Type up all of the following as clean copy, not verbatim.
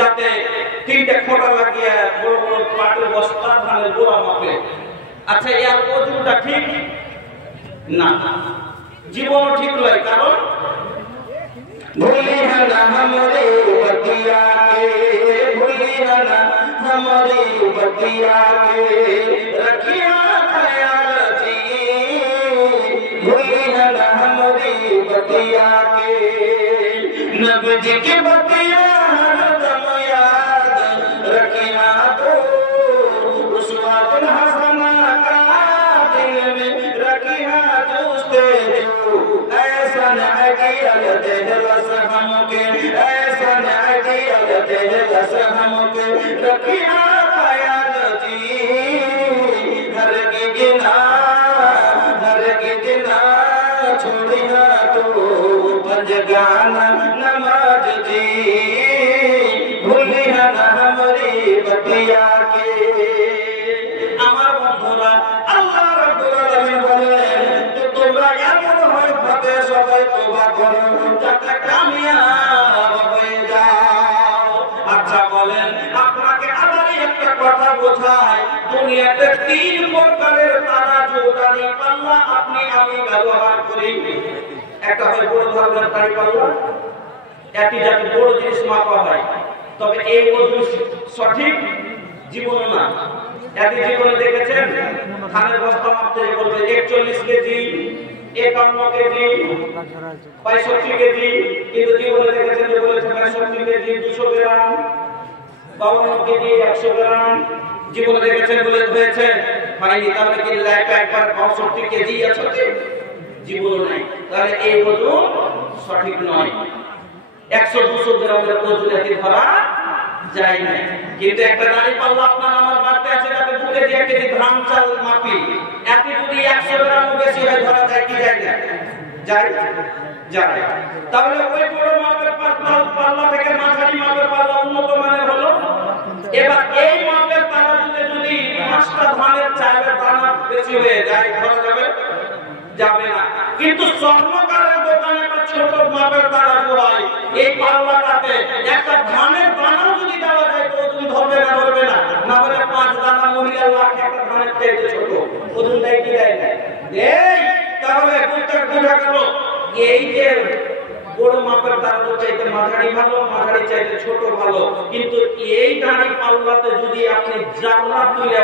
যাতে তিনটে খোঁটা লাগিয়ে বড় বড় পাটের বস্তা ধানের গোড়া মাপে। আচ্ছা, এর ওজনটা ঠিক না, জীবন ঠিক নয়। কারণ भूलिया हमरे बतिया के, भूलिया हमरे बतिया के, रखिया ख्याल जी। भूलिया हमरे बतिया के, नबज की बतिया हरदम याद रखिया तो, उस वक्त हसना का दिल में रखिया दोस्ते जो। ऐसा न हमके, ऐसा हमके रखिया ख्याल जी। हर के गिना छोड़िया तो पंजगाना नमाज जी। भूलिया न हमारी बतिया के। আমার বন্ধুরা, আল্লাহ রাব্বুল আলামিন বলেন যে তোমরা এমন হয় ভাবে সবাই তওবা করো যাতে কামিয়াব হয়ে যাও। আচ্ছা বলেন, আপনাকে আবার একটা কথা বোঝায়, দুনিয়াতে তিন প্রকারের তারাজু দাড়ি পাল্লা আপনি আমি ব্যবহার করি। একটা হয় বড় ধরনের দাড়ি পাল্লা, একই যাতে বড় জিনিস মাপা হয়, তবে এই ওজন সঠিক জীবন না। একই জীবনে দেখেছেন ধানের বস্তা মাপতে বলবে 41 কেজি, 51 কেজি, 65 কেজি, কিন্তু জীবনে দেখেছেন যে বলেছে 65 কেজি 200 গ্রাম, 52 কেজি 100 গ্রাম। জীবনে দেখেছেন বলে হয়েছে হয়নি, তাহলে কি লাইফ একবার 65 কেজি আছে, জীবন নাই, তাহলে এই ওজন সঠিক নয়। 100-200 গ্রামের ওজন এতে ধরা যায় না। কিন্তু একটা দাড়ি পাল্লা আপনার আমার বাড়তে আছে, যাতে 2 কেজি 1 কেজি ধান চাল মাপি, এতে যদি 100 গ্রাম বেশি হয় ধরা যায় কি যায় না? যায়, যায়। তাহলে ওই বড় মাপের পাল্লা থেকে মাঝারি মাপের পাল্লা উন্নত মানের হলো। এবার এই মাপের তারাজুতে যদি 5টা ধানের চালের দানা বেশি হয়ে যায় ধরা যাবে? যাবে না। কিন্তু স্বর্ণকারের দোকানে একটা ছোট মাপের তারাজু হয়, এই পাল্লাটাতে একটা ধানের দানা যদি দেওয়া যায় তো ওজন ধরবে না? ধরবে না। না বলে 5 দানা মহিলার লাখ একটা ধানের চাইতে ছোট, ওজন দেয় কি দেয় না? এই তাহলে বোঝা গেল এই যে বড় মাপের তারাজু চাইতে মাঝারি ভালো, মাঝারি চাইতে ছোট ভালো। কিন্তু এই দাড়ি পাল্লাতে যদি আপনি জানলা তুলে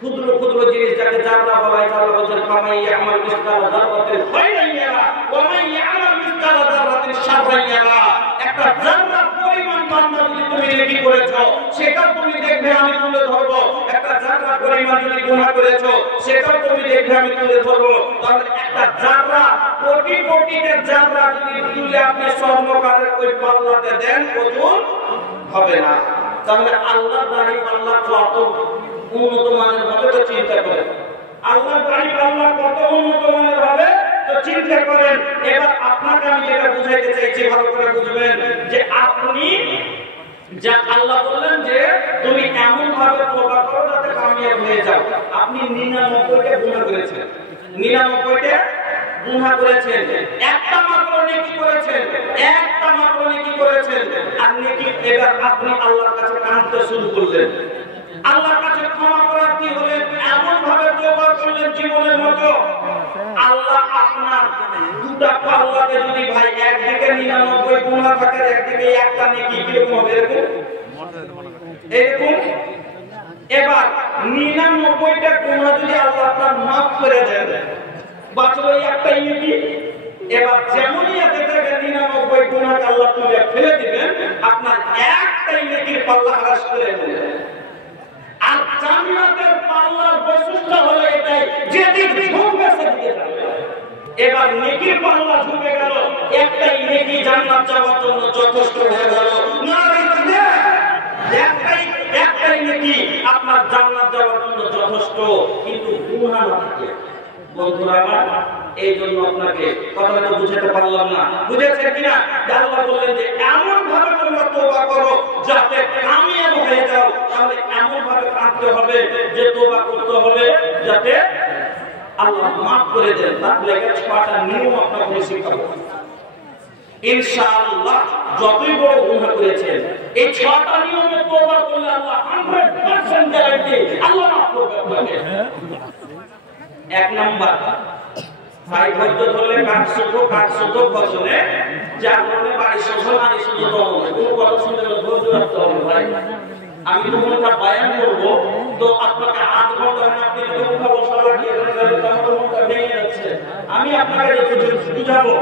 ক্ষুদ্র ক্ষুদ্র জিনিস যাকে জাররা বলা হয়, তাহলে বলেন ফামাই ইয়ামাল মিসকাল যাররাতিন খায়রান ইয়ারা ওয়া মান ইয়ামাল মিসকাল যাররাতিন শাররান ইয়ারা। একটা জাররা পরিমাণ বান্দা যদি তুমি নেকি করেছো সেটা তুমি দেখবে আমি তুলে ধরব, একটা জাররা পরিমাণ যদি গুনাহ করেছো সেটাও তুমি দেখবে আমি তুলে ধরব। তাহলে একটা জাররা কোটি কোটিতে জাররা যদি তুলে আপনি স্বর্ণকারের ওই পাল্লাতে দেন ওজন হবে না। তাহলে আল্লাহর দাড়ি পাল্লা কত উন্নত মানের হবে তো চিন্তা করেন। আল্লাহর দাড়ি পাল্লা কত উন্নত মানের হবে তো চিন্তা করেন। এবার আপনাকে আমি যেটা বুঝাইতে চাইছি ভালো করে বুঝবেন, যে আপনি যা আল্লাহ বললেন যে তুমি এমন ভাবে তওবা করো যাতে কামিয়াব হয়ে যাও। আপনি 99টা গুনাহ করেছেন, 99টা গুনাহ করেছেন, একটা মাত্র নেকি করেছেন, একটা মাত্র নেকি করেছেন। আর নেকি এবার আপনি আল্লাহর কাছে কাঁদতে শুরু করলেন, আল্লাহর কাছে ক্ষমা প্রার্থী হলেন, এমন ভাবে তওবা করলেন জীবনের মতো। আল্লাহ আপনার দুটা পাল্লাতে যদি ভাই একদিকে 99 গুনাহ থাকে, একদিকে একটা নেকি, কিরকম হবে? এরকম। এবার 99টা গুনাহ যদি আল্লাহ আপনার মাফ করে দেন, বাঁচলো একটাই নেকি। এবার যেমনই এতে থেকে 99 গুনাহ আল্লাহ তুলে ফেলে দিবেন, আপনার একটাই নেকির পাল্লা হ্রাস করে দেবেন। আর জান্নাতের পাল্লার বৈশিষ্ট্য হলো এটাই, যেদিক ঝুঁকবে সেদিকে যাবে। এবার নেকির পাল্লা ঝুঁকে গেল, একটাই নেকি জান্নাত যাওয়ার জন্য যথেষ্ট হয়ে গেল। একটাই নেকি আপনার জান্নাত যাওয়ার জন্য যথেষ্ট, কিন্তু গুনাহ না থাকে। বন্ধুরা আমার, এই জন্য আপনাকে কথাটা বুঝাতে পারলাম না, বুঝেছেন কিনা? আল্লাহ বললেন যে এমন ভাবে তোমরা তওবা করো যাতে কামিয়াব হয়ে যাও। তাহলে এমন ভাবে কাঁদতে হবে যে তওবা করতে হবে যাতে আল্লাহ মাফ করে দেন। তাহলে 6টা নিয়ম আপনাকে শিখাবো ইনশাআল্লাহ। যতই বড় গুনাহ করেছেন এই 6টা নিয়মে তওবা করলে আল্লাহ 100% গ্যারান্টি আল্লাহ মাফ করবে আপনাকে। এক নাম্বার ভাই ধৈর্য ধরলে কাজ শুধু ফসলে যার মনে বাড়ি শোষণ আর শুধু দমন কোনো কথা শুনলে ধৈর্য রাখতে হবে ভাই। আমি তোমাকে বয়ান করব তো আপনাকে আধ ঘন্টা আপনি যদি উঠা বসা লাগিয়ে মনটা ভেঙে যাচ্ছে। আমি আপনাকে যত বুঝাবো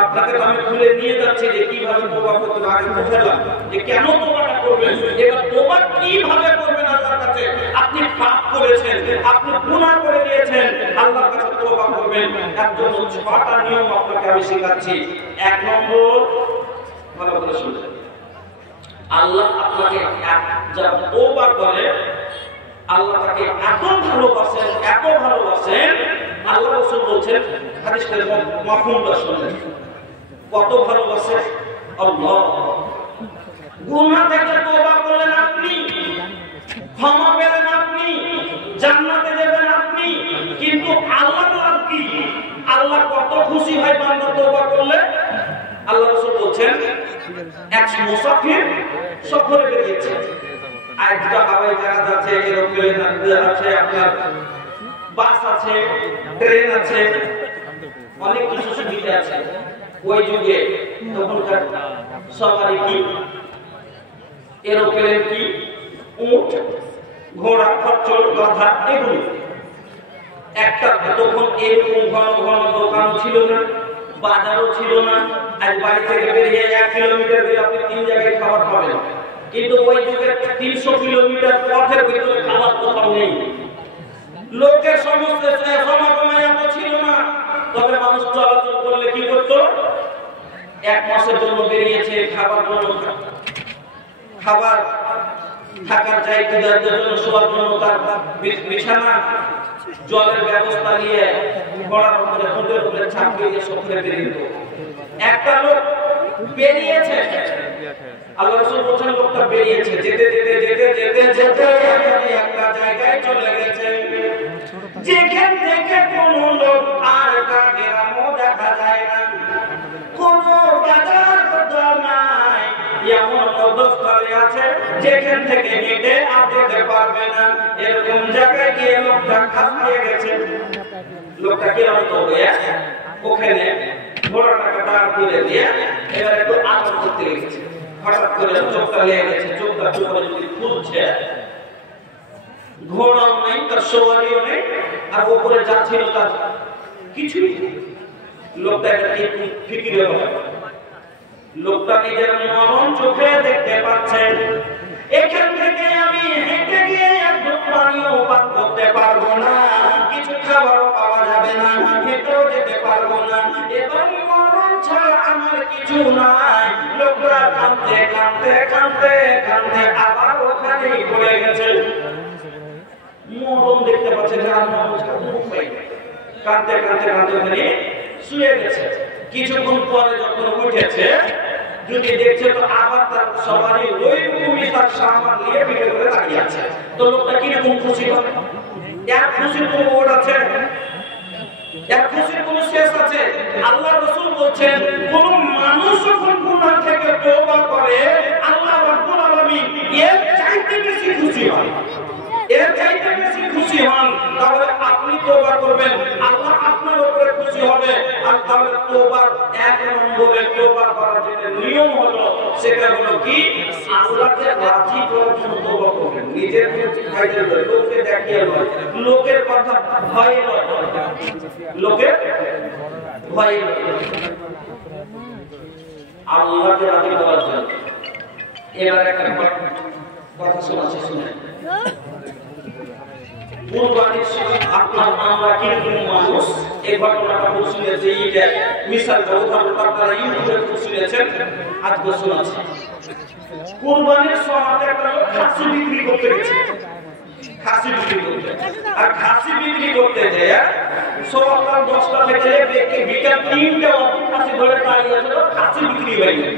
আপনাকে তো আমি খুলে নিয়ে যাচ্ছি যে কিভাবে তওবা করতে হবে। বুঝলাম যে কেন তওবাটা করবেন, এবার তওবা কিভাবে করবেন আল্লাহর কাছে। আপনি পাপ করেছেন, আপনি গুনাহ করে দিয়েছেন, আল্লাহর কাছে তওবা করবেন। তার জন্য 6টা নিয়ম আপনাকে আমি শেখাচ্ছি। 1 নম্বর, ভালো করে শুনুন, আল্লাহ আপনাকে যারা তওবা করে আল্লাহ তাকে এত ভালোবাসেন আল্লাহ রাসূল বলছেন হাদিস শরীফে মাফহুমটা শুনেন কত ভালোবাসে আল্লাহ। গুনাহ থেকে তওবা করলেন আপনি, ক্ষমা পেলেন আপনি, জান্নাতে যাবেন আপনি, কিন্তু আল্লাহ লাভ কি? আল্লাহ কত খুশি হয় বান্দা তওবা করলে। আল্লাহ রাসূল বলছেন এক মুসাফির সফরে বেরিয়েছে, আরেকটা হাওয়াই জাহাজ আছে, এরোপ্লেন আছে, আপনার বাস আছে, ট্রেন আছে, অনেক কিছু সুবিধা আছে। ওই যুগে তখনকার সবারই কি এরোপ্লেন কি উট, ঘোড়া, খচ্চর, গাধা এগুলো। একটা তখন এরকম ঘন দোকান ছিল না, বাজারও ছিল না। আজ বাড়ি থেকে বেরিয়ে 1 কিলোমিটার গেলে আপনি 3 জায়গায় খাবার পাবেন, কিন্তু ওই যুগে 300 কিলোমিটার পথের ভিতরে খাবার কোথাও নেই। লোকের সমস্ত সমাগম এত ছিল না, তবে মানুষ চলাচল করলে কি করতো? 1 মাসের জন্য বেরিয়েছে খাবার থাকার জায়গার জন্য, শোয়ার জন্য, তার বিছানা, জলের ব্যবস্থা নিয়ে ঘোড়ার উপরে হুটের উপরে ছাপিয়ে দিয়ে সফরে বেরিয়ে। একটা লোক বেরিয়েছে, আল্লাহ রাসূল বলেন লোকটা বেরিয়েছে, যেতে একটা জায়গায় চলে গেছে যেখান থেকে কোনো লোক আর গ্রামও দেখা যায় না, কোনো বাজার কোথাও নাই, এমন মধ্যস্থলে আছে যেখান থেকে হেঁটে আর যেতে পারবে না। এরকম জায়গায় গিয়ে লোকটা খাপিয়ে গেছে। লোকটা কিরকম হবে? ওখানে ঘোড়াটাকে দাঁড় করে দিয়ে এবার একটু আদর করতে লেগেছে। হঠাৎ করে চোখটা লেগে গেছে, চোখটা চোখে যদি খুলছে, ঘোড়াও নেই, তার সওয়ারিও নেই, আর উপরে যাচ্ছিল তার কিছুই। লোকটা একটু ফিকিরে হবে, লোকটা নিজের মরণ চোখে দেখতে পাচ্ছেন। এখান থেকে আমি হেঁটে গিয়ে একটু পানিও পান করতে পারবো না, কিছু খাবারও পাওয়া যাবে না, হেঁটেও যেতে পারবো না, এবং মরণ ছাড়া আমার কিছু নাই। লোকটা কাঁদতে আবার ওখানেই পড়ে গেছে। মরণ দেখতে পাচ্ছেন, কাঁদতে ওখানে শুয়ে গেছে। কিছুক্ষণ পরে যখন উঠেছে, যদি দেখছে তো আবার তার সবারই ওই রকমই তার সামান নিয়ে ভিড়ে করে দাঁড়িয়ে আছে। তো লোকটা কিরকম খুশি হবে? এক খুশির কোনো ওর আছে? এক খুশির কোনো শেষ আছে? আল্লাহ রাসূল বলছেন কোন মানুষ যখন গুনাহ থেকে তওবা করে আল্লাহ রাব্বুল আলামিন এর চাইতে বেশি খুশি হন, তাহলে আপনি তওবা করবেন, আল্লাহ আপনার উপরে খুশি হবে। আর তাহলে তওবার 1 নম্বরে তওবা করার যে নিয়ম হলো সেটা হলো কি? আল্লাহকে রাজি করার জন্য তওবা করবেন। নিজের ফায়দা নয়, লোককে দেখিয়ে নয়, লোকের কথা ভয়ে নয়, লোকের ভয়ে নয়, আল্লাহকে রাজি করার জন্য। এবার একটা কথা শোনাচ্ছি, শুনেন। কুরবানির সময় আপনার আমরা কিরকম মানুষ, এই ঘটনাটা শুনেছি, এইটা মিসাল উদাহরণটা আপনারা ইউটিউবে শুনেছেন, আজকে শোনাচ্ছি। কুরবানির সময় একটা লোক খাসি বিক্রি করতে গেছে, আর খাসি বিক্রি করতে যেয়ে সকাল 10টা থেকে বিকাল 3টা অবধি খাসি ধরে দাঁড়িয়ে আছে, খাসি বিক্রি হয়নি।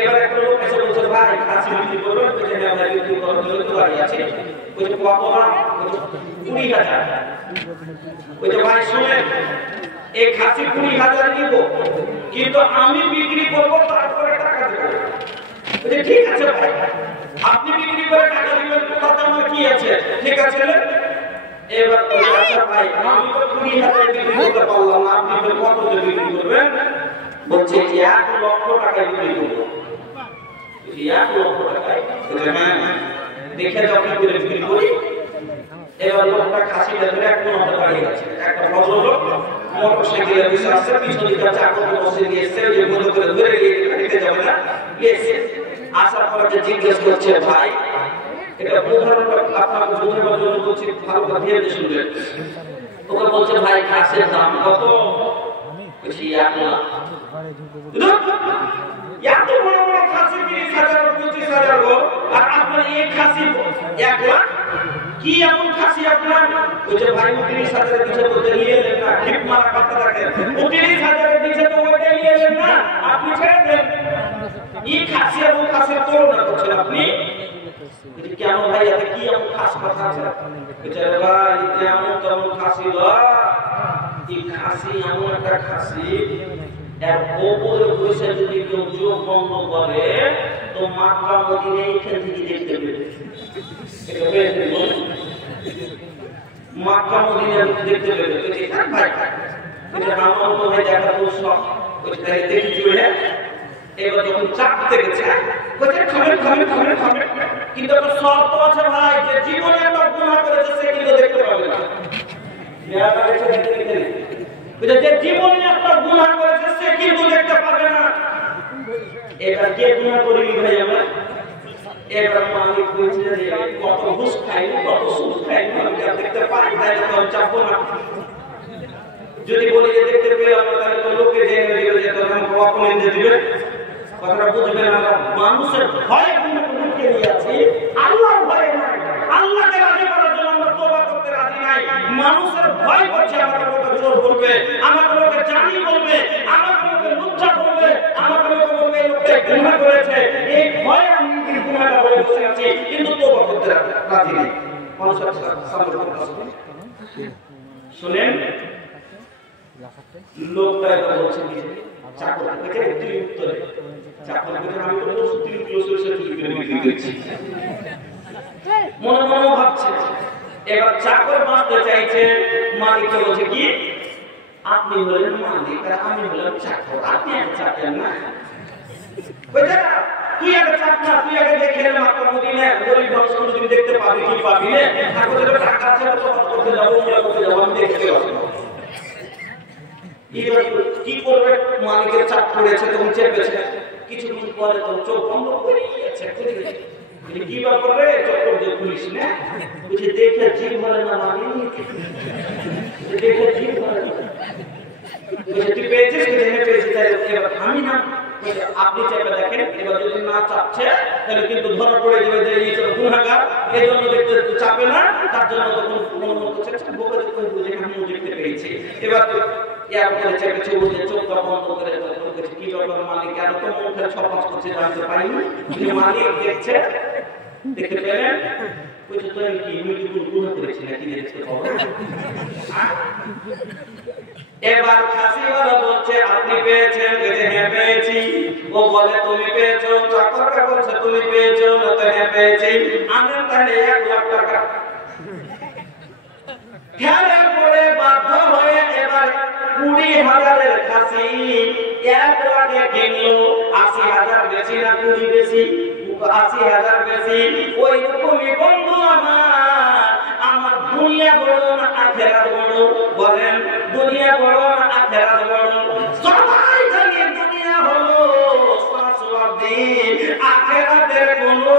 এবার একটা লোক এসে বলছে ভাই খাসি বিক্রি করবেন? বলছে হ্যাঁ ভাই বিক্রি করার জন্য তো দাঁড়িয়ে আছি। বলছে কত দাম? 20,000। বলছে ভাই শুনেন, এই খাসি 20,000 নিব, কিন্তু আমি বিক্রি করবো তারপরে টাকা দেবো। ঠিক আছে ভাই, আপনি বিক্রি করে টাকা দিবেন, তাতে আমার কি আছে, ঠিক আছে। এবার আচ্ছা ভাই, আমি তো 20,000 বিক্রি করতে পারলাম না, আপনি তো কততে বিক্রি করবেন? বলছে 1 লক্ষ টাকায় বিক্রি করবো। 1 লক্ষ টাকায়? হ্যাঁ, দেখে যাও কি করে বিক্রি করি। এবার লোকটা খাসিটা ধরে এক কোণে দাঁড়িয়ে আছে, একটা ভদ্রলোক মোটরসাইকেলে বসে আছে, পিছন দিকে চাকরকে বসে দিয়েছে, যে মনে করে ধরে নিতে যাবে না, গেছে। আসার পরে যে জিজ্ঞেস করছে, ভাই এটা উদাহরণটা আপনাকে বোঝানোর জন্য বলছি, ভালো করে দিয়ে শুনবেন। ওকে বলছে, ভাই খাসির দাম কত? বলছি 1 লাখ। এত বড় বড় খাসি 30,000 25,000 গো, আর আপনার এই খাসি 1 লাখ? কি এমন খাসি আপনার? বলছে, ভাই 30,000 এর নিচে তো নিয়ে এলেন না, ঠিক মারা কথা থাকে, 30,000 এর নিচে তো ওইটা নিয়ে এলেন না, আপনি ছেড়ে দেন। এই খাসি আর ওই খাসির তুলনা করছেন আপনি? কেন ভাই, এতে কি এমন খাস কথা আছে? বলছে, ভাই কেমন তেমন খাসি লয়, এই খাসি এমন একটা খাসি, এর ওপরে বসে যদি কেউ চোখ বন্ধ করে তো মক্কা মদিনা এইখান থেকে দেখতে পেবে। এটা পেয়েছে বলুন, মক্কা মদিনা দেখতে পেবে। ভাই এটা আমার তো ভাই দেখা তো সব দেখি চলে। এবার যখন চাপতে গেছে, কিন্তু একটা শর্ত আছে ভাই, যে জীবনে একটা গুনাহ করেছে সে কিন্তু দেখতে পাবে না। যে জীবনে একটা গুনাহ করেছে সে কিন্তু দেখতে পাবে না। এটা কে গুনাহ করিনি ভাই আমরা? এবার মালিক বলছে যে কত ঘুষ খাই, কত সুদ খাই, আমি দেখতে পাই, তাই তো চাপবো না। যদি বলি যে দেখতে পেলাম না, তাহলে তো লোকে জেনে দিবে যে তোর আমাকে অপমান দিয়ে দিবে। কথাটা বুঝবেন, আমরা মানুষের ভয়ে গুনাহ করতে নিয়ে আছি, আল্লাহর ভয়ে নয়। আল্লাহকে রাজি করার জন্য আমরা তওবা করতে রাজি নাই, মানুষের ভয় করছে। আমাকে লোকে চোর বলবে, আমাকে লোকে জানি বলবে, আমাকে লোকে লজ্জা করবে, আমাকে লোকে বলবে এই লোকটা গুনাহ করেছে। এই ভয়ে আমি গুনাহটা করে বসে আছি, কিন্তু তওবা করতে রাজি নাই। মানুষের সামনে শুনেন, লোকটা এটা বলছে কি, চাকর থেকে একটি উত্তরে, চাকর থেকে আমি তো 3 কিলো সরষে চুরি করে বিক্রি করছি, মনে মনে ভাবছে। এবার চাকর বাঁচতে চাইছে, মালিককে বলছে কি, আপনি হলেন মালিক আর আমি হলাম চাকর, আপনি এক চাকর না। বুঝা, তুই আগে চাক না, তুই আগে দেখে এলে মক্কা মদিনা গরিব মানুষ কোনদিন দেখতে পাবি কি পাবি না? ঠাকুর যেটা টাকা আছে তো করতে যাবো, ওরা করতে যাবো, আমি দেখতে পাবো। কি করবে, মালিকের চাপ পড়েছে, তখন চেপেছে, কিছুক্ষণ পরে তো চোখ বন্ধ করে গেছে। কি ব্যাপার রে, চক্কর দিয়ে পুলিশ না বুঝে দেখে জিভ ভরে না, মালিক দেখে জিভ ভরে না, তুই পেয়েছিস, পেয়েছি, তাই এবার আমি না, আপনি চেপে দেখেন। এবার যদি না চাপছে তাহলে কিন্তু ধরা পড়ে যাবে যে এই গুনাহগার, এই জন্য দেখতে চাপে না, তার জন্য তখন মনে করছে বোকা দেখতে বুঝে আমিও দেখতে পেয়েছি। এবার ইয়ার করে চেপেছে, বুঝে চোখটা বন্ধ করে কি ব্যাপার মালিক, আর তো মুখে ছপাস করছে, জানতে পারিনি। মালিক দেখছে, দেখতে পেলেন, বুঝে তো কি মৃত্যু গুনাহ করেছি নাকি দেখতে পাবো। এবার খাসিওয়ালা বলছে, আপনি পেয়েছেন? হ্যাঁ পেয়েছি। ও বলে, তুমি পেয়েছো? চাকরটা বলছে, তুমি পেয়েছো? হ্যাঁ পেয়েছি। আনেন তাহলে 1 লাখ টাকা। খেলে পরে বাধ্য হয়ে এবার 20,000 খাসি 1 লাখে কিনলো। 80,000 বেশি না 20 বেশি? 80,000 বেশি। ওই রকমই বন্ধু আমার দুনিয়া বড় না আখিরাত বড়? বলেন, দুনিয়া বড় না আখিরাত বড়? সবাই জানে দুনিয়া হলো শাশ্বতী, আখিরাতের কোনো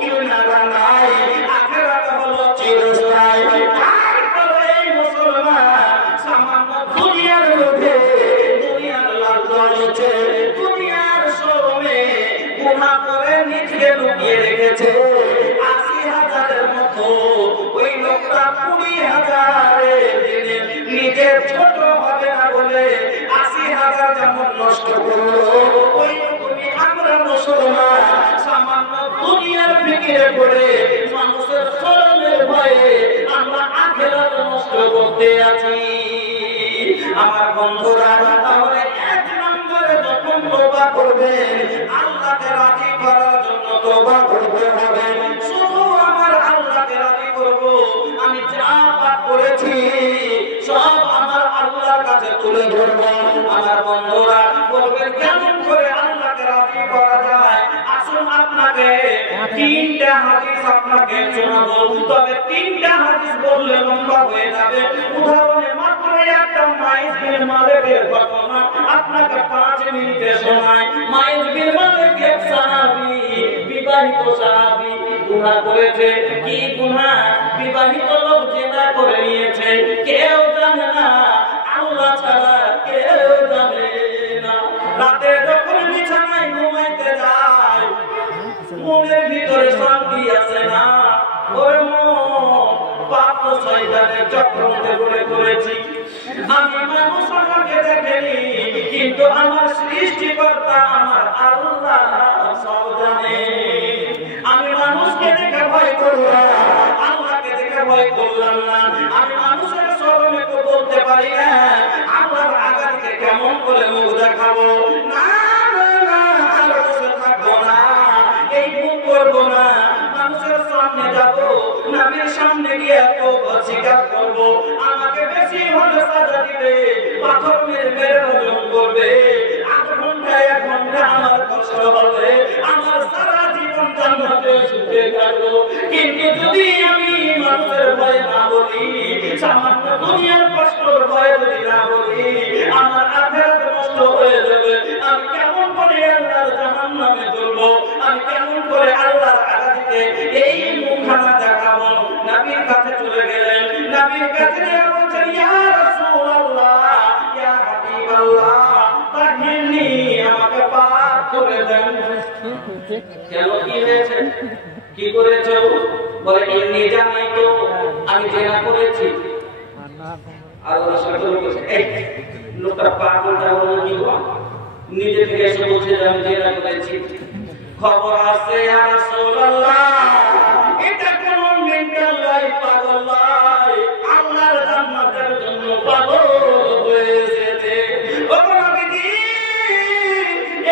কিনারা নাই, আখিরাত হলো চিরস্থায়ী। তারপরে এই মুসলমান সামান্য দুনিয়ার মধ্যে দুনিয়ার লাল জ্বলেছে, দুনিয়ার শরমে গুনাহ করে নিজেকে লুকিয়ে রেখেছে। 80,000-এর মতো ওই লোকটা 20,000-এর দিনে নিজের ছোট হবে না বলে 80,000 যেমন নষ্ট করলো, ওই রকমই আমরা মুসলমান সামান্য দুনিয়ার ফিকিরে পড়ে মানুষের শরমের ভয়ে আমরা আখিরাত নষ্ট করতে আছি। আমার বন্ধুরা, তাহলে 1 নম্বরে যখন তওবা করবেন, আল্লাহ আল্লাহকে রাজি করার জন্য তওবা করতে হবে। শুধু আমার আল্লাহকে রাজি করব, আমি যা পাপ করেছি সব আমার আল্লাহর কাছে তুলে ধরব। আমার বন্ধুরা বলবেন কেমন করে আল্লাহকে রাজি করা যায়? আসুন আপনাকে তিনটা হাদিস আপনাকে শোনাবো, তবে তিনটা হাদিস বললে লম্বা হয়ে যাবে। উদাহরণে মাত্র একটা মাইজ বিন মালিকের ঘটনা আপনাকে 5 মিনিটে শোনাই। মাইজ বিন মালিক এক সাহাবী, বিবাহিত সাহাবী, গুনাহ করেছে। কি গুনাহ? বিবাহিত লোক জিনা করে নিয়েছে। কেউ জানে না, আল্লাহ ছাড়া কেউ জানে না। রাতে যখন বিছানায় ঘুমাইতে যায়, মনের ভিতরে শান্তি আসে না। ওরে মন, পাপ তো শয়তানের চক্রান্তে করেছি। আমি মানুষ আমাকে দেখেনি, কিন্তু আমার সৃষ্টিকর্তা আমার আল্লাহ সব জানে। আমি মানুষকে দেখে ভয় করলাম, আল্লাহকে দেখে ভয় করলাম না। আমি মানুষের শরমে তো বলতে পারি না, আল্লাহর আগাতে কেমন করে মুখ দেখাবো? না না না, আর বসে থাকবো না, এই ভুল করবো না। মানুষের সামনে যাবো, নবীর সামনে গিয়ে তওবা স্বীকার করবো। আমাকে বেশি হলে সাজা দিবে, পাথর মেরে মেরে ওজন করবে। 8 ঘন্টা 1 ঘন্টা আমার কষ্ট হবে, আমার সারা জীবন জান্নাতে সুখে কাটবো। কিন্তু যদি আমি মানুষের ভয়ে না বলি, সামান্য দুনিয়ার কষ্টের ভয়ে যদি না বলি, আমার আখিরাত নষ্ট হয়ে যাবে। আমি কেমন করে আল্লাহর জাহান্নামে চলবো? আমি কেমন করে আল্লাহর আগাতে এই মুখখানা দেখাবো? নবীর কাছে চলে গেলেন। নবীর কাছে গিয়ে বলছেন, ইয়া রাসূলুল্লাহ, ইয়া হাবিবাল্লাহ, তাহিনী, আমাকে পাক করে দেন। কেন, কি হয়েছে? কি করেছো? বলে ইন্নী জানাইতো, আমি জিনা করেছি। আল্লাহ রাসূল বলেছে, এই লোকটা পাগলটা হলো কি গো? নিজে থেকে এসে বলছে যে আমি জিনা করেছি। খবর আছে ইয়া রাসূলুল্লাহ, এটা কোন মেন্টাল লাইফ, পাগল নয়, আল্লাহর জান্নাতের জন্য পাগল হয়েছে। ও নবীজি,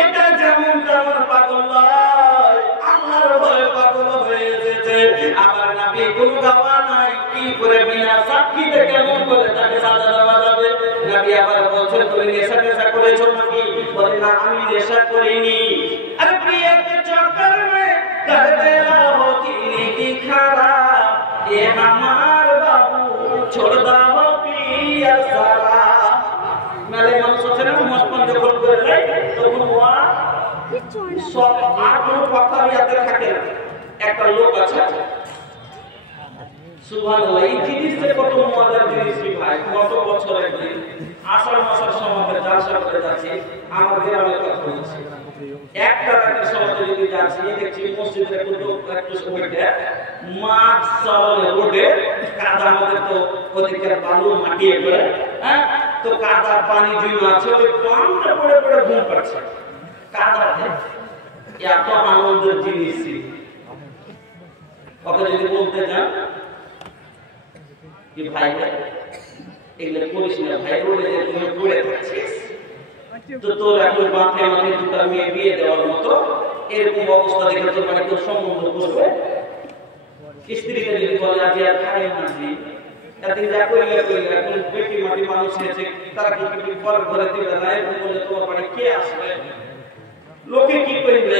এটা যেমন তেমন পাগল নয়, আল্লাহর ভয়ে পাগল হয়েছে। আবার নবী কোন গাওয়া নাই, কি করে বিনা সাক্ষীতে কেমন করে তাকে সাজা দেওয়া যাবে? নবী আবার বলছেন, তুমি নেশা করেছো নাকি? বলে না, আমি নেশা করিনি। अरे प्रिय के चक्कर में कर दिया हो जिंदगी खराब, ये हमार बाबू छोड़ दो पिया सारा। मेरे मन सोचे ना मस्पन जो बोल कर रहे तो हुआ सब 8 पत्थर याद रखे एक लोग अच्छा সুবহানাল্লাহ। এই জিনিসটা কত মজার জিনিস ভাই, কত বছর আগে আষাঢ় মাসের সময় জালসা করে যাচ্ছি, আমার গ্রামের কথা বলছি। একটা রাতের সময় যদি যাচ্ছি, দেখছি মসজিদের একটু সময়টা মাঠ চলে রোডে কাদা, আমাদের তো ওদিকে বালু মাটি করে, হ্যাঁ, তো কাদা পানি জমে আছে, ওই পানটা পড়ে পড়ে ঘুম পাচ্ছে কাদাতে। এত আনন্দের জিনিস ওকে যদি বলতে যান कि भाई এগুলো করিস না ভাই, রোডে যে তুমি পড়ে থাকছিস, তো তোর এখন মাথায় আমাকে দুটা মেয়ে বিয়ে দেওয়ার মতো এরকম অবস্থা দেখে তোর মানে কেউ সম্বন্ধ করবে? স্ত্রীকে যদি বলে আজ আর খাই মাঝি এদিন যা করিয়া এখন বেটি মাটি মানুষ হয়েছে, তারা কি পরের ঘরে দিবে না, এরকম বলে তোমার বাড়ি কে আসবে? লোকে কি করবে?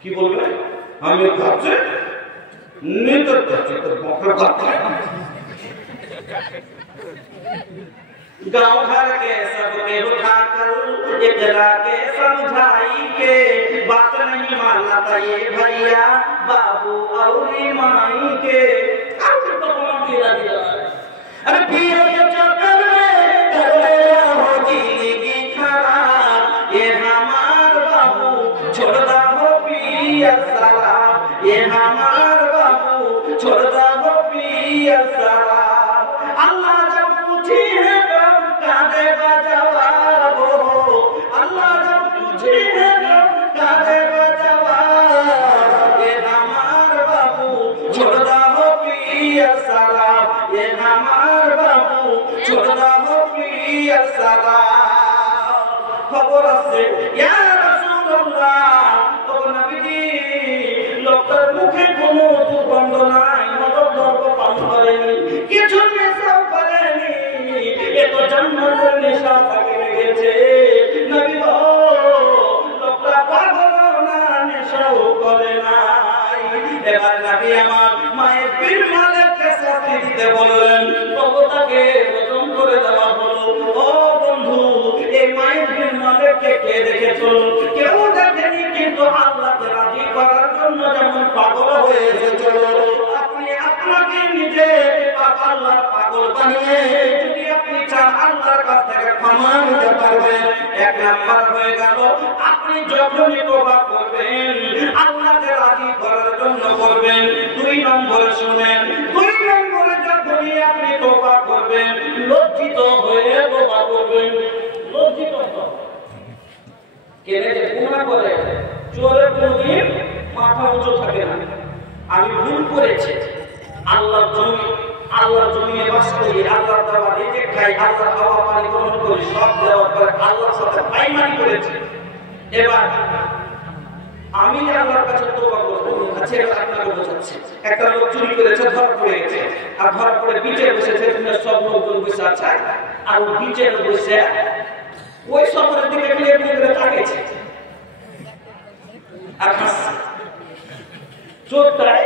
কি বলবে? আমি ভাবছি নিতর করছি তোর বকর কথা। गांव घर के सबके उठाकर इकरा के समझाई के बात नहीं मानता ये भैया बाबू और माई के। अरे पियो के चक्कर में कर लिया हो जिंदगी खराब, ये हमार बाबू छोड़दा हो पिया शराब, ये हमार बाबू छोड़दा हो पिया शराब। अल्लाह जब पूछी है तो कादे जवाब हो, अल्लाह जब पूछी है तो कादे जवाब, ये हमार बाबू छोड़दा हो पिया शराब, ये हमार बाबू छोड़दा हो पिया शराब। खबर से या रसूलुल्लाह লোকটার মুখে কোনো দুর্গন্ধ নাই, মদক দ্রব্য পান করেনি, কিছু নেশাও করেনি, এত জান্নাতের নেশা তাকে লেগেছে। নবী গো, লোকটা পাগল না, নেশাও করে নাই। এবার নবী আমার মায়ের পীর মালিককে শাস্তি দিতে বললেন, তবু তাকে রজম করে দেওয়া হলো। ও বন্ধু, এই মায়ের পীর মালিককে কে দেখেছো? কেউ দেখেনি, কিন্তু আল্লাহকে রাজি করার জন্য যেমন পাগল হয়ে এসেছো, আপনি আপনাকে নিজে আল্লাহর পাগল বানিয়ে যদি আপনি চান আল্লাহর কাছ থেকে ক্ষমা নিতে পারবেন। এক নাম্বার হয়ে গেল, আপনি যখনই তওবা করবেন আল্লাহকে রাজি করার জন্য করবেন। দুই নম্বরে শুনেন, দুই নম্বরে যখনই আপনি তওবা করবেন লজ্জিত হয়ে তওবা করবেন। লজ্জিত কেন? যে গুনাহ করে চোরের কোনদিন মাথা উঁচু থাকে না। আমি ভুল করেছি, আল্লাহর জমিনে বাস করি, আল্লাহর দেওয়া রিজিক খাই, আল্লাহর হাওয়া পানি গ্রহণ করি, সব দেওয়ার পরে আল্লাহর সাথে বেঈমানি করেছি। এবার আমি আল্লাহর কাছে তওবা করব। আচ্ছা, এবার আপনাকে বোঝাচ্ছি। একটা লোক চুরি করেছে, ধরা পড়ে গেছে, আর ধরা পড়ে বিচে বসেছে, সব লোকজন বসে আছে, আর ও বিচে বসে ওই সফরের দিকে ফিরে ফিরে তাকিয়েছে আর হাসছে। চোরটাই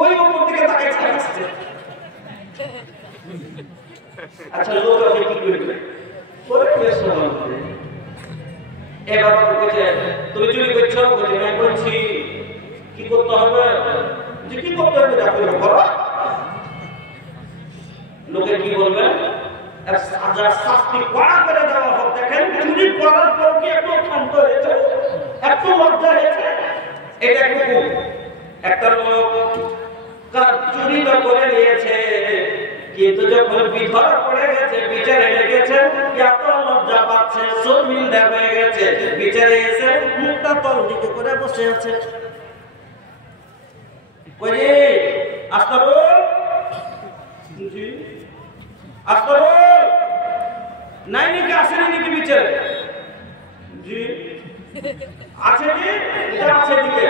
ওই উপর দিকে তাকিয়েছে, হাসছে। আচ্ছা, লোক আপনি কি করবে? পরে পেশা হবে। এবার বলছে, তুমি চুরি করছো? বলছে, আমি বলছি। কি করতে হবে? যে কি করতে হবে ডাক্তার করো। লোকে কি বলবে? সাজা শাস্তি কড়া করে দেওয়া হোক। দেখেন, চুরি করার পর কি একটু শান্ত হয়েছে, একটু লজ্জা হয়েছে? এটা একটু একটা লোক চুরি তো করে নিয়েছে, কিন্তু যখন বিধরা পড়ে গেছে, বিচারে লেগেছে, এত লজ্জা পাচ্ছে, শর্মিন্দা হয়ে গেছে, বিচারে এসে মুখটা তল দিকে করে বসে আছে। ওই আস্তাবল, জি আস্তাবল নাই নাকি? আসেনি নাকি বিচারে? জি আছে কি? এটা আছে দিকে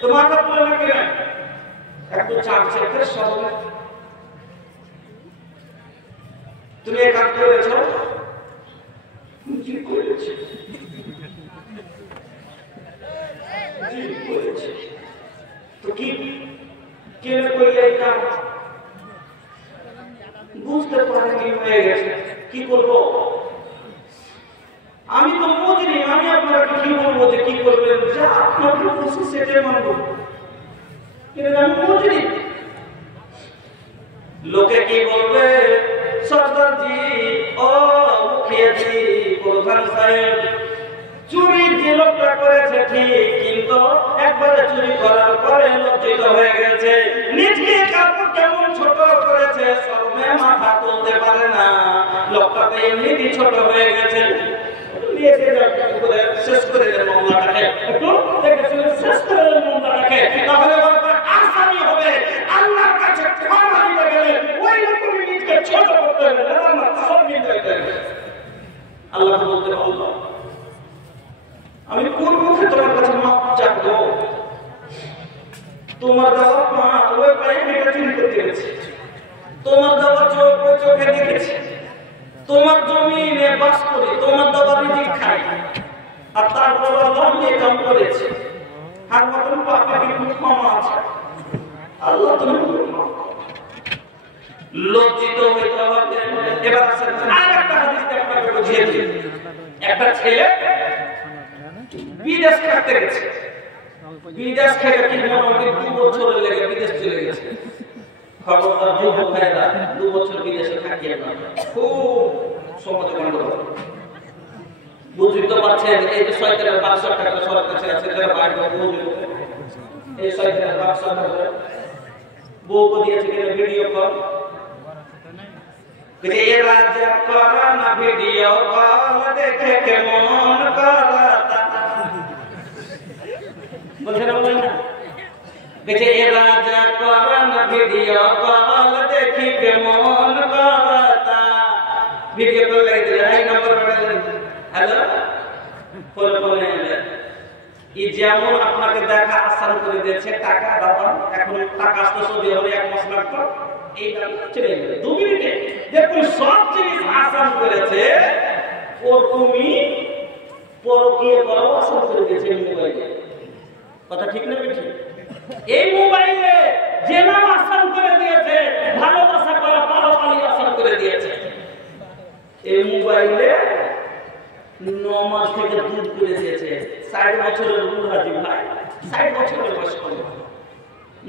তো মাথা তুলে নাকি না একটু চাপ চেপে সব। তুমি এক কাজ করেছ? কি করেছি? জি করেছি। তো কি কেন করলে এই কাজ? বুঝতে পারিনি, হয়ে গেছে, কি করবো? আমি তো বুঝিনি, আমি আপনাকে কি বলবো যে কি করবেন? যা আপনাকে বলছি সেটাই মানব, কিন্তু আমি বুঝিনি। লোকে কি বলবে? সরদারজি, ও মুখিয়াজি, প্রধান সাহেব, চুরি যে লোকটা করেছে ঠিক, কিন্তু একবারে চুরি করার পরে লজ্জিত হয়ে গেছে, নিজে কাপড় কেমন ছোট করেছে, শরমে মাথা তুলতে পারে না, লোকটা তো এমনিতেই ছোট হয়ে গেছে। শেষ করে দেন মামলাটাকে, একটু দেখে শুনে শেষ করে দেন মামলাটাকে, তাহলে আসামি হবে। আল্লাহর কাছে ক্ষমা দিতে গেলে ওই রকম নিজকে ছোট করতে হবে, না সব নিতে হবে। আল্লাহ বলতে বলল, আমি কোন মুখে তোমার কাছে মাপ চাইবো? তোমার দেওয়া মা ওই পায়ে মেয়েটা চুরি করতে গেছে, তোমার দেওয়া চোখ ওই চোখে দেখেছে, তোমার জমিনে বাস করি, তোমার দেওয়া রিজিক খাই, আর তারপর আল্লাহ নিয়ে কাম করেছে। আর মতন পাপে কিন্তু ক্ষমা আছে। আল্লাহ তুমি লজ্জিত হইতে হবে। এবার আসেন আরেকটা হাদিস আপনাকে বুঝিয়ে দিই। একটা ছেলে বিদেশ কাটতে গেছে, বিদেশ খেতে কি মোটামুটি 2 বছরের লেগে বিদেশ চলে গেছে। খবরদার যুবক ভাইরা, 2 বছর বিদেশে থাকিয়ে না, খুব সমাজে গন্ডগোল। বুঝতে পারছেন, এই যে শয়তানের বাক্স টাকা সরকার কাছে আছে, যারা বাইরে বুঝবে, এই শয়তানের বাক্স টাকা বউকে দিয়েছে কিনা ভিডিও কল, এ রাজা করা না ভিডিও কল, দেখে কেমন করাতা, বলছে না বলেন না, বেঁচে এ রাজা করা না ভিডিও কল, দেখি কেমন করাতা। ভিডিও কল লাগিয়ে দিলেন, এই নম্বর পাঠালেন, হ্যালো, ফোনে ফোনে এলেন। যেমন আপনাকে দেখা আসান করে দিয়েছে, টাকা দাও, এখন টাকা আসতে সৌদি আরবে 1 মাস লাগতো, এইটা চলে গেল 2 মিনিটে। দেখুন সব জিনিস আসান করেছে, ও তুমি পরকীয় করাও আসান করে দিয়েছে মোবাইলে। কথা ঠিক না ঠিক? এই মোবাইলে যে নাম আসান করে দিয়েছে, ভালোবাসা করা পালাপালি আসান করে দিয়েছে। এই মোবাইলে 9 মাস থেকে দূর করে দিয়েছে। 60 বছরের বুড়াজি ভাই, 60 বছরের বয়স কম,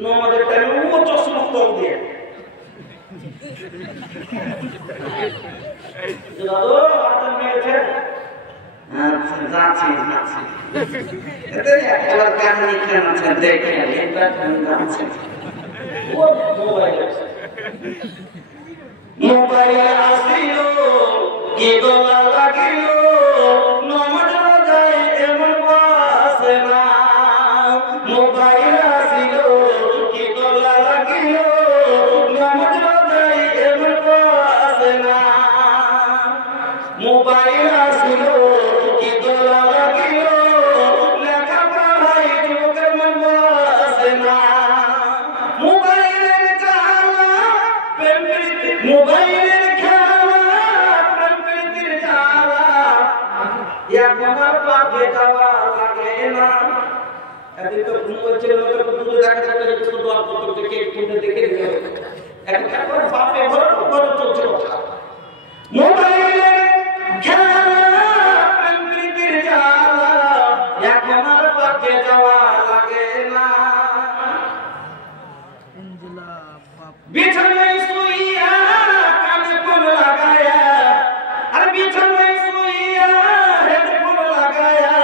9 মাসের টাইমে ও চশমা তল দিয়ে দাদু আদম মেয়েছে, আচ্ছা যাচ্ছি যাচ্ছি, এতে একটা কাহিনী কেন আছে দেখেন, এটা কেন যাচ্ছে। ও মোবাইলে আসিল কি দোলা লাগিল, নমাজ রোজায় এমন বাসে না। মোবাইল আসিল কি দোলা লাগিল, নমাজ রোজায় এমন বাসে না। মোবাইল আসিল কি দোলা লাগিল, লেখা পড়াই যুবকের মন বাসে না। মোবাইলের জ্বালা প্রেম প্রীতি, মোবাইলের খেলা প্রেম প্রীতির জ্বালা, এখন আর পাকে যাওয়া লাগে না। একদিন তো মোবাইল ছিল না, তো দূরে দেখা যাচ্ছে যে শুধু দোয়া করতে কে কোনটা দেখে দিল, এখন বাপে ঘর ঘর চলছে কথা। মোবাইলের খেলা প্রেম প্রীতির জ্বালা, এখন আর পাকে যাওয়া লাগে না। বিছানায় শুইয়া কানে ফোন লাগায়া, আর বিছানায় শুইয়া হেডফোন লাগায়া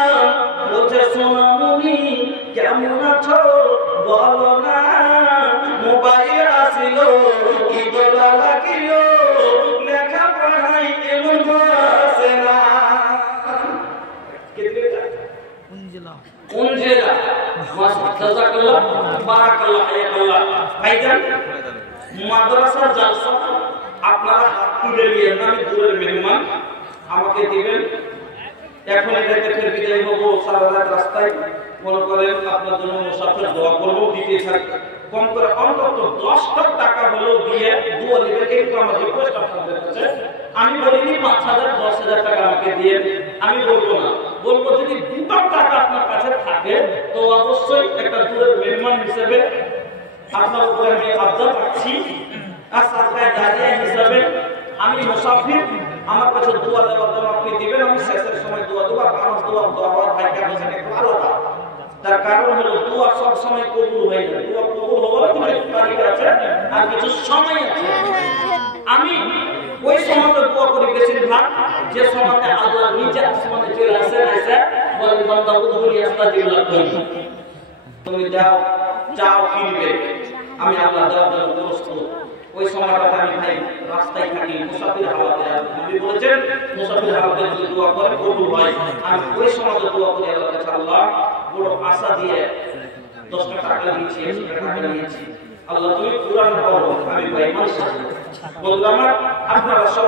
বলছে সোনামণি কেমন আছো বলো না। মোবাইল আসিল কি দোলা লাগিল, লেখা পড়াই এমন বসে না। কোন জেলা? জাযাকাল্লাহ বারাকাল্লাহ হায়াকাল্লাহ। ভাইজান মাদ্রাসা জালসা আপনারা হাত তুলে নিয়ে, আমি দূরের মেহমান, আমাকে দিবেন। এখন এটাকে ফের বিদায় হবো, সারা রাত রাস্তায় মনে করেন আপনার জন্য মুসাফির দোয়া করবো, দিতে থাকি কম করে অন্তত 10 টাকা হলেও দিয়ে দোয়া নেবেন। একটু আমার রিকোয়েস্ট আপনাদের কাছে, আমি বলিনি 5,000 10,000 টাকা আমাকে দিয়ে, আমি বলবো না, বলবো যদি 2 টাকা আপনার কাছে থাকে তো অবশ্যই একটা দূরের মেহমান হিসেবে আপনার উপরে আমি আবদার রাখছি, আর সরকার দাঁড়িয়ে হিসাবে আমি মুসাফির, আমার কাছে দোয়া দেওয়ার জন্য আপনি দিবেন। আমি শেষের সময় দোয়া দেবো, আর আমার দোয়া দেওয়ার ভাইকে বলছেন একটু আলাদা। তার কারণ হলো দোয়া সব সময় কবুল হয়ে যায়, দোয়া কবুল হওয়ার কিছু তারিখ আছে আর কিছু সময় আছে। আমি ওই সময়তে দোয়া করি বেশিরভাগ, যে সময়তে আল্লাহ নিচে আসমানে চলে আসেন, এসে বলেন বান্দা উদুরি আস্তাগফিরুল্লাহ করি, তুমি যাও চাও কিনবে, আমি আল্লাহ দেওয়ার জন্য প্রস্তুত। ওই সময়টাতে আমি ভাই রাস্তায় থাকি, মুসাফির হালাতে, নবী বলেছেন মুসাফির হালাতে যদি দোয়া করে কবুল হয়। আমি ওই সময়তে দোয়া করি আল্লাহর কাছে, আল্লাহ বড় আশা দিয়ে 10 টাকা দিয়েছি, 100 টাকা নিয়েছি, আল্লাহ তুমি পুরান করো, আমি ভাই মানুষ বললাম আপনারা সব